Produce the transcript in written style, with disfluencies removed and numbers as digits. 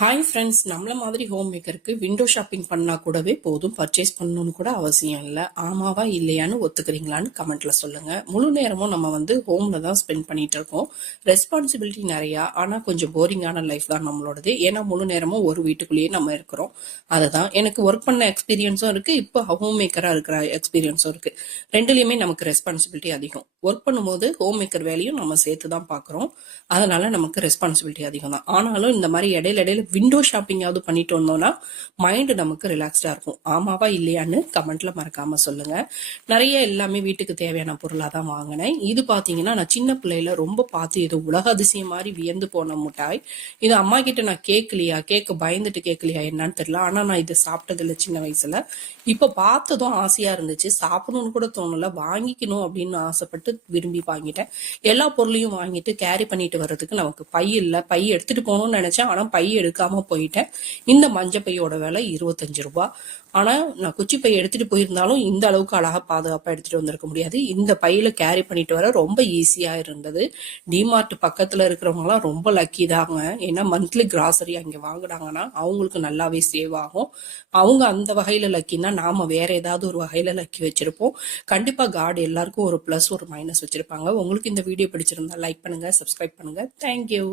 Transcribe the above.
Hi friends, நம்மள மாதிரி home மேக்கருக்கு window shopping பண்ணா கூடவே போதும், பர்ச்சேஸ் பண்ணணும்னு கூட அவசியம் இல்லை. ஆமாவா இல்லையான்னு ஒத்துக்கிறீங்களான்னு கமெண்ட்ல சொல்லுங்க. முழு நேரமும் நம்ம ஹோம்ல தான் ஸ்பெண்ட் பண்ணிட்டு இருக்கோம். ரெஸ்பான்சிபிலிட்டி நிறையா, ஆனால் கொஞ்சம் போரிங்கான லைஃப் தான் நம்மளோடது. ஏன்னா முழு நேரமும் ஒரு வீட்டுக்குள்ளேயே நம்ம இருக்கிறோம். அதுதான் எனக்கு ஒர்க் பண்ண எக்ஸ்பீரியன்ஸும் இருக்கு, இப்போ ஹோம் மேக்கரா இருக்கிற எக்ஸ்பீரியன்ஸும் இருக்கு. ரெண்டுலயுமே நமக்கு ரெஸ்பான்சிபிலிட்டி அதிகம். ஒர்க் பண்ணும்போது ஹோம் மேக்கர் வேலையும் நம்ம சேர்த்து தான் பார்க்குறோம். அதனால நமக்கு ரெஸ்பான்சிபிலிட்டி அதிகம் தான். ஆனாலும் இந்த மாதிரி இடையில விண்டோ ஷாப்பிங்காவது பண்ணிட்டு வந்தோம்னா மைண்ட் நமக்கு ரிலாக்ஸ்டா இருக்கும். ஆமாவா இல்லையான்னு கமெண்ட்ல மறக்காம சொல்லுங்க. நிறைய எல்லாமே வீட்டுக்கு தேவையான பொருளா தான் வாங்கினேன். இது பாத்தீங்கன்னா நான் சின்ன பிள்ளையில ரொம்ப பார்த்து இது உலக அதிசயம் மாதிரி வியந்து போன மிட்டாய். இது அம்மா கிட்ட நான் கேட்க பயந்துட்டு கேட்கலையா என்னன்னு தெரியல. ஆனா நான் இது சாப்பிட்டது இல்லை சின்ன வயசுல. இப்ப பார்த்ததும் ஆசையா இருந்துச்சு, சாப்பிடணும்னு கூட தோணல, வாங்கிக்கணும் அப்படின்னு ஆசைப்பட்டு விரும்பி வாங்கிட்டேன். எல்லா பொருளையும் வாங்கிட்டு கேரி பண்ணிட்டு வர்றதுக்கு நமக்கு பை இல்லை. பை எடுத்துட்டு போகணும்னு நினைச்சேன், ஆனா பை எடுக்காம போயிட்டேன். இந்த மஞ்சள் பையோட விலை 25 ரூபாய். ஆனா நான் குச்சி பை எடுத்துட்டு போயிருந்தாலும் இந்த அளவுக்கு அழகா பாதுகாப்பா எடுத்துட்டு வந்திருக்க முடியாது. இந்த பையில கேரி பண்ணிட்டு வர ரொம்ப ஈஸியா இருந்தது. டிமார்ட் பக்கத்துல இருக்கிறவங்க எல்லாம் ரொம்ப லக்கி தாங்க. ஏன்னா மந்த்லி கிராசரி அங்க வாங்குறாங்கன்னா அவங்களுக்கு நல்லாவே சேவ் ஆகும். அவங்க அந்த வகையில லக்கின்னா நாம வேற ஏதாவது ஒரு வகையில லக்கி வச்சிருப்போம். கண்டிப்பா காட் எல்லாருக்கும் ஒரு பிளஸ் ஒரு மைனஸ் வச்சிருப்பாங்க. உங்களுக்கு இந்த வீடியோ பிடிச்சிருந்தா லைக் பண்ணுங்க, சப்ஸ்கிரைப் பண்ணுங்க. தேங்க்யூ.